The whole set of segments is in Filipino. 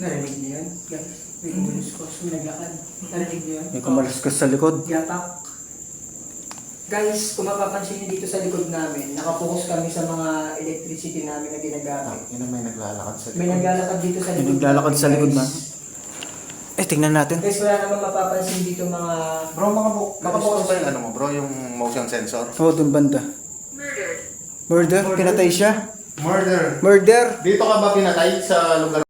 Narinig niyo yun? Guys, may kumuluskus, may naglakad. Narinig niyo yun? May kumaluskas sa likod. Yapak. Guys, kung mapapansin niyo dito sa likod namin, nakapokus kami sa mga electricity namin na ginagamit. Yun ang may naglalakad sa May naglalakad dito sa May likod. naglalakad sa likod guys. na. Tingnan natin. Guys, wala naman mapapansin dito mga... Bro, makabukas ba yung ano mo bro, yung motion sensor? Oo, dun banda. Murder? Pinatay siya? Murder! Murder? Dito ka ba pinatay sa lugar?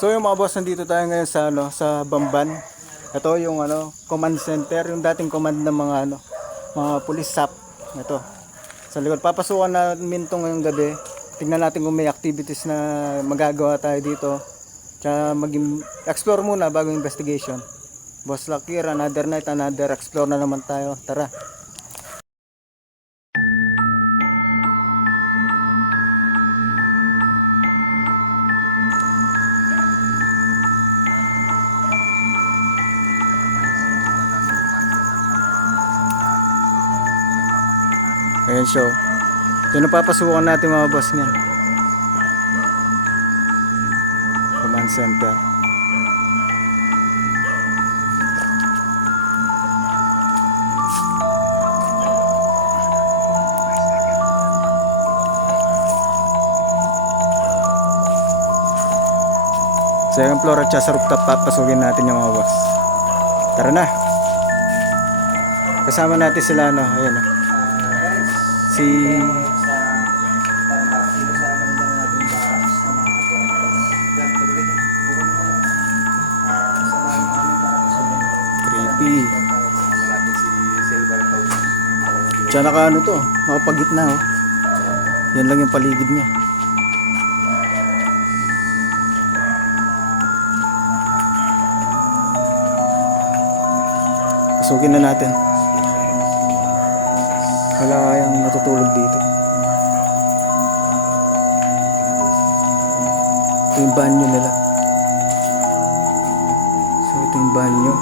So yung mga boss, nandito tayo ngayon sa sa Bamban. Ito yung command center, yung dating command ng mga police SAP. Ito. Sa likod papasukan namin tong ngayong gabi. Tingnan natin kung may activities na magagawa tayo dito. Tsaka explore muna bago investigation. Boss Lakir, another night, another explore na naman tayo. Tara. Ayan siya. Yun ang papasukan natin mga boss niyan. Command center. Second floor at siya sa rooftop, papasukin natin yung mga boss. Tara na. Kasama natin sila ayan si creepy. Diyan naka to, nakapagitna Yan lang yung paligid niya. Pasukin na natin. Wala kayang natutulog dito. Ito yung banyo nila. So ito yung banyo.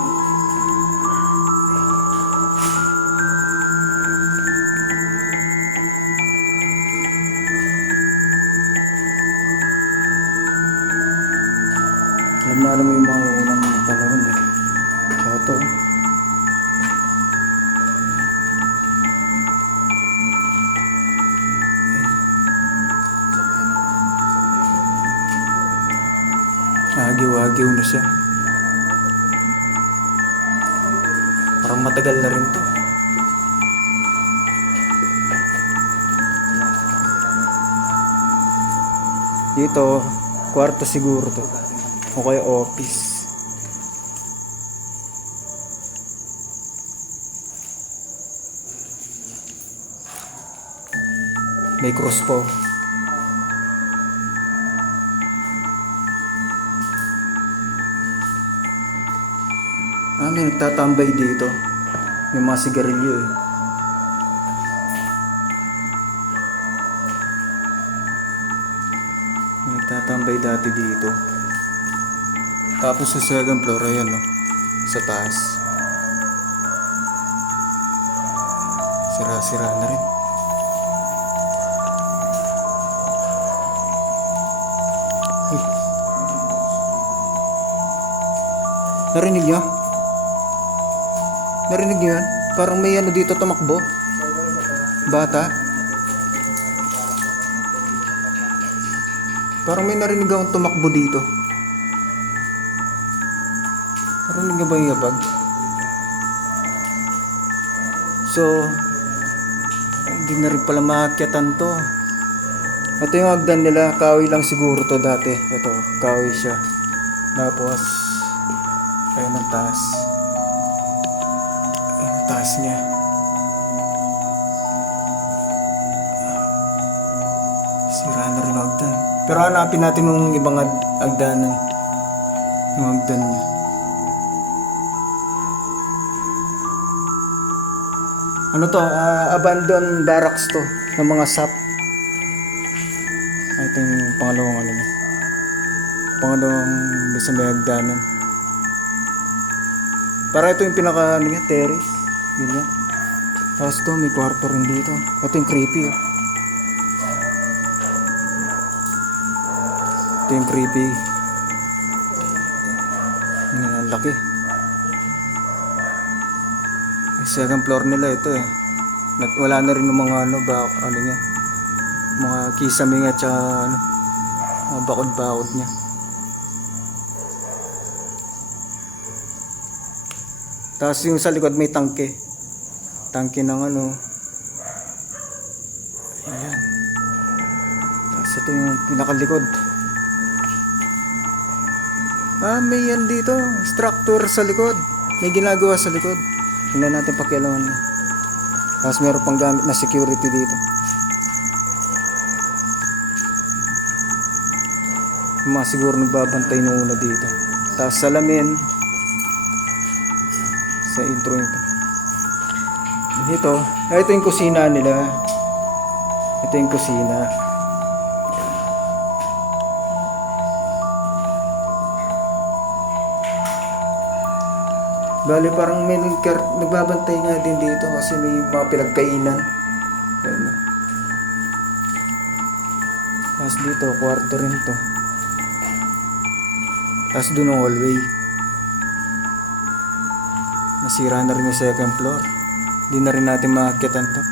Alam mo yung mga unang panahon So ito. Agiw-agiw na siya. Parang matagal na rin to. Dito, kwarto siguro to. O kaya office. May cross po. May nagtatambay dito. May mga sigarilyo May nagtatambay dati dito. Tapos sa second floor, ayan sa taas. Sira-sira na rin. Narinig niyo? Narinig niyo yan? Parang may dito tumakbo. Bata. Parang may narinig akong tumakbo dito. Narinig niyo ba yung yabag? So, hindi na rin pala maakyatan to. Ito yung hagdan nila. Kahoy lang siguro to dati. Ito, kahoy siya. Tapos, ayun ang taas. Ayun ang taas niya. Sira na Pero hanapin natin yung ibang agdanan. Yung hagdan niya. Ano to? Abandoned barracks to. Ng mga SAP. Ito yung pangalawang ano niya. Pangalawang bisa may hagdanan. Para ito yung pinaka ano niya, terrace. Ganyan. Tapos to, may kwarto rin dito. Ito yung creepy. Oh. Ito yung creepy. Ang laki. Yung second floor nila ito eh. Wala na rin yung mga ano, ano niya. Mga kisaming at saka ano, mga bakod-bakod niya. Tapos yung sa likod may tangke. Tangke ng ano. Ayan. Tapos ito yung pinakalikod. May yan dito. Structure sa likod. May ginagawa sa likod. Tingnan natin pakialaman niya. Tapos meron pang gamit na security dito. Mga siguro nagbabantay nung una dito. Tapos salamin. Sa intro nito. Ito yung kusina nila. Ito yung kusina. Bali parang may nagbabantay nga din dito kasi may mga pinagkainan. Ayan o. Tapos dito, kwarto rin to. Tapos doon ang hallway. Nasira na rin yung second floor. Hindi na rin natin maakyatan to.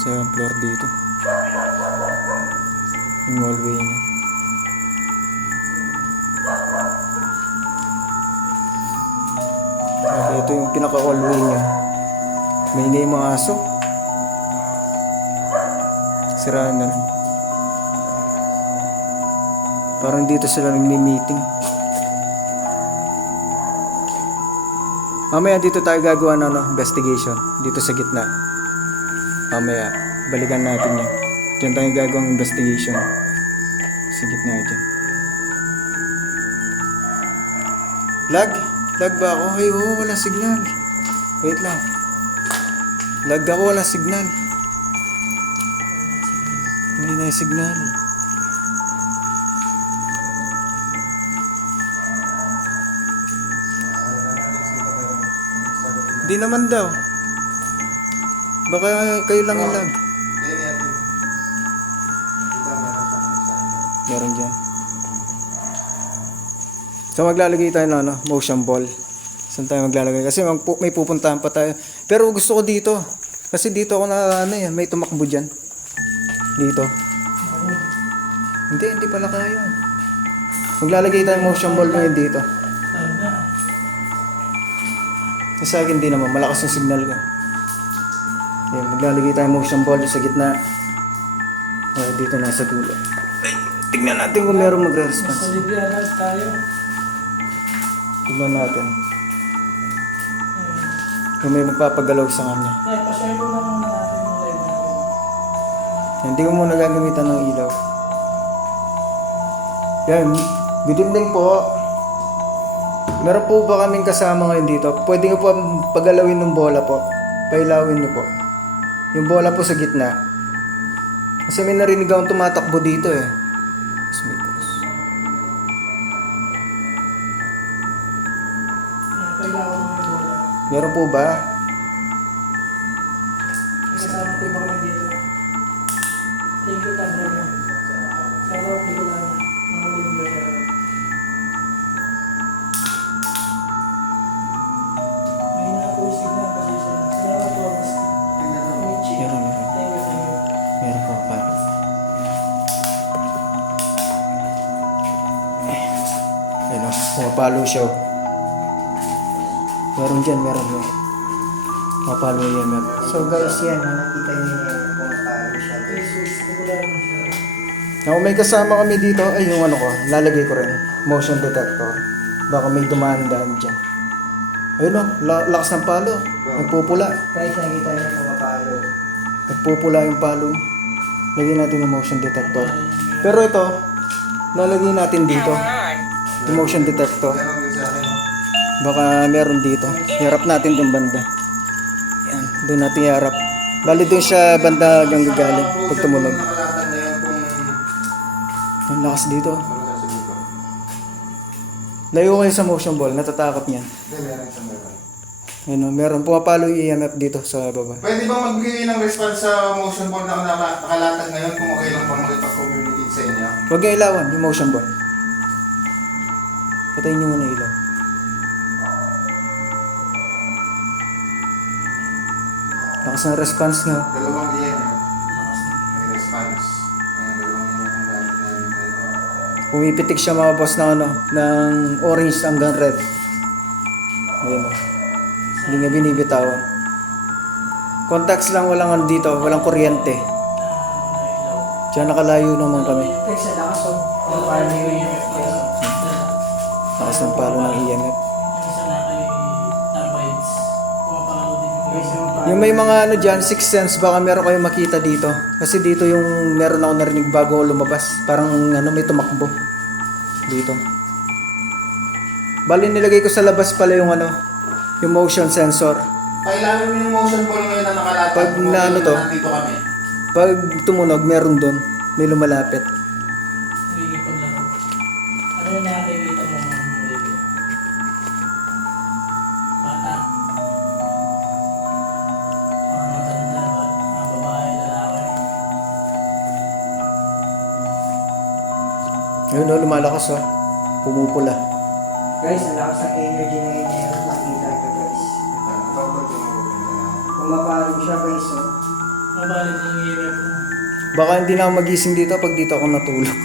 Second floor dito. Yung hallway niya. Ito yung pinaka-hallway niya. May ingay mga aso. Siraan na rin. Parang dito sila nagmi-meeting. Mamaya dito tayo gagawa ng investigation. Dito sa gitna. Mamaya, balikan natin yan. Diyan tayo gagawang investigation. Sa gitna dyan. Lag? Lag ba ako? Ay, oo, walang signal. Wait lang. Lag ako, walang signal. Hindi na yung signal. Di naman daw. Baka kayo lang yung lag. Meron dyan. So maglalagay tayo ng motion ball. Saan tayo maglalagay? Kasi may pupuntahan pa tayo. Pero gusto ko dito. Kasi dito ako may tumakbo dyan. Dito. Hindi pala kaya. Maglalagay tayo ng motion ball ngayon dito. Sa akin din naman, malakas yung signal ko. Yan, maglalagay tayo motion ball sa gitna. Dito nasa dulo. Ay, tignan natin kung meron magre-response. Sa Libyanan tayo. Tignan natin. Kung may magpapagalaw sa kanya. Pa-share ko lang muna natin yung live natin. Hindi ko muna gagamitan ng ilaw. Yan, good evening po. Meron po ba kaming kasama ngayon dito? Pwede nyo po pagalawin ng bola po. Pailawin nyo po. Yung bola po sa gitna. Kasi may narinig akong tumatakbo dito eh. Kailangan mo yung bola. Meron po ba? Kasama ko yung mga dito. Thank you, Kadra. Salamat ko lang. Mga Libya. Meron po pa. Ayun o, pumapalo siya. Meron dyan, meron. Pumapalo yan, meron. So guys, yan, nakita niyo yung pumapalo siya. Kung may kasama kami dito, ay yung ko, lalagay ko rin. Motion detector. Baka may dumaan-daan dyan. Ayun o, lakas ng palo. Nagpupula. Guys, nakita niyo yung pumapalo. Nagpupula yung palo. Lagyan natin yung motion detector. Pero ito, lalagyan natin dito. Yung motion detector. Meron din sa akin, no? Baka meron dito. Iharap natin yung banda. Yan, doon natin iharap. Bali doon siya banda hanggang gagaling pag tumunog. Nakalatag na yan kung Ang lakas dito. ano sasabihin ko. Layo kayo sa motion ball, natatakot niyan. Hindi, meron sa meron. Ayun, meron. Pumapalo yung EMF dito sa baba. Pwede bang magbigay ng response sa motion ball na nakalatag ngayon kung okay lang bang makipag-communicate sa inyo? Huwag niyo ilawan yung motion ball. Patayin niyo muna ilaw. Lakas ng response nga. Dalawang EMF. May response. Ayan, dalawang EMF ang gamit namin kayo. Pumipitik siya mga boss ng ano, ng orange hanggang red. Ayun o. Hindi nga binibitawan. Contacts lang, walang ano dito, walang kuryente. Diyan nakalayo naman kami. Guys, sa lakas oh. Kung paano yung EMF guys. Lakas ng palo ng EMF. Guys, yung paano. Yung may mga ano dyan, sixth sense, baka meron kayong makita dito. Kasi dito yung meron ako narinig bago ako lumabas. Parang ano, may tumakbo. Dito. Bali nilagay ko sa labas pala yung ano, yung motion sensor. Kailangan mo yung motion ball ngayon na nakalatag. Pag kung na okay ano lang to? na nandito kami. Pag tumunog, meron doon. May lumalapit. Nagiging-paglaro. Ano yung nakikita mo mga video? Bata. Mga matanda ba? Mga babae, lalaki. Ayun o, lumalakas o. Pumupula. Guys, ang lakas ng energy na yun yung nakita ko guys. Pumapalo siya guys oh. Mabalik ng EMF mo. Baka hindi na ako magising dito pag dito ako natulog.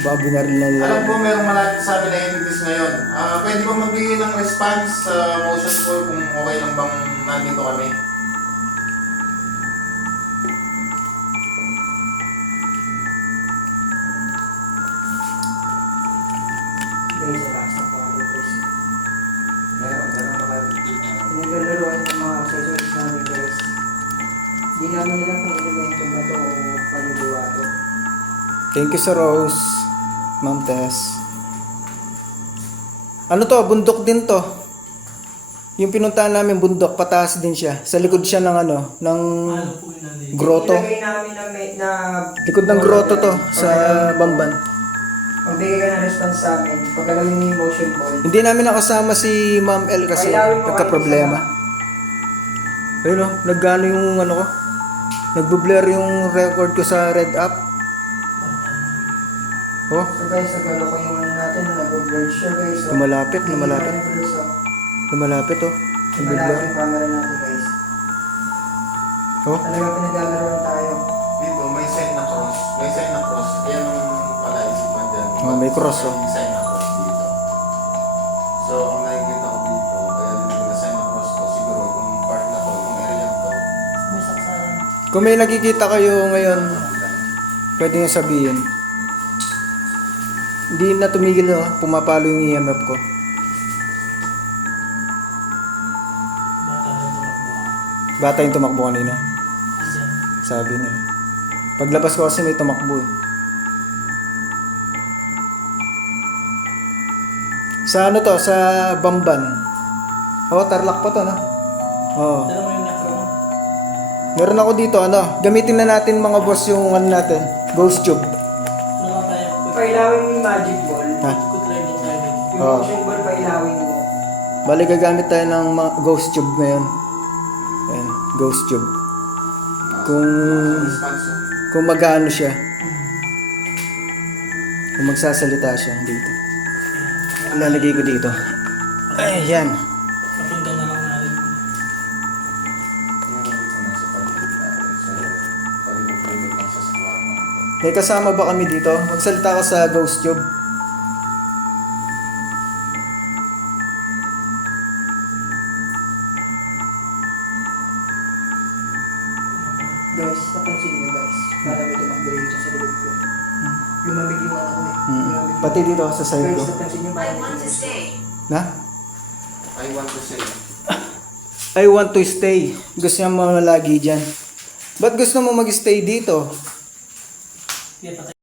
Baka binaril na nila. Alam ko merong malapit sa amin na entities ngayon. Pwede ba magbigay ng response sa motion ball kung okay lang bang nandito kami? Guys, ang lakas ng palo guys. Meron malapit dito. Pinaglalaroan ng mga accessories namin guys. Hindi namin alam kung elemento ba to o paniguwa to. Thank you sa Rose. Ma'am Tess. Ano to? Bundok din to. Yung pinuntahan namin bundok, pataas din siya. Sa likod siya ng ano, ng Ano po yung nandito? grotto. Ilagay namin na Likod ng grotto to, sa Bamban. Magbigay ka ng response sa amin. Pagkalawin mo yung motion ball. Hindi namin nakasama si Ma'am L kasi nagka-problema. Ayun o, nagano yung ano ko. Nagbo-blur yung record ko sa Red App. Oh, So guys, nagalo ko yung ano natin, nag-blur siya guys. So, lumalapit, hindi lumalapit. namin blur, so, Lumalapit oh. lumalapit Nagbo-blur. yung camera natin guys. Oh, Talaga pinaglalaroan tayo. Dito, may sign na cross. May sign na cross. Ayan ang pala isipan dyan. Oh, may cross, oh. May sign na cross dito. So, ang nakikita ko dito, kaya din na sign na cross to, siguro kung part na to, kung area to, May saksayan. kung may nakikita kayo ngayon, pwede nyo sabihin. Hindi na tumigil oh, pumapalo yung EMF ko. Bata na tumakbo. Bata yung tumakbo kanina. Ayan. Sabi niya. Paglabas ko kasi may tumakbo eh. Sa ano to? Sa Bamban. Oh, Tarlac pa to, no? Oo. Dala mo yung necro mo. Meron ako dito, ano? Gamitin na natin mga boss yung ano natin. Ghost tube. Ano lang tayo? Pailawin mo yung magic ball. Ha? Good light lang tayo dito. Yung Oh. motion ball, pailawin mo. Bali, gagamit tayo ng ghost tube ngayon. Ayan, ghost tube. Kung response. kung mag-ano siya. Kung magsasalita siya dito. Lalagay ko dito. Ayan. Kapinggan na lang natin. Meron dito na sa paligid natin. So, paligid lang sa sakuan mo. May kasama ba kami dito? Magsalita ka sa ghost tube. Guys, napansin nyo guys. Parang may tumakbo dito sa likod ko. Lumamig yung ano ko eh. Lumamig yung- Pati dito sa side Guys, ko. napansin nyo ba? Na? I want to say, I want to stay. Gusto niya mga lagi dyan. Ba't gusto mo mag-stay dito? Sige, patay.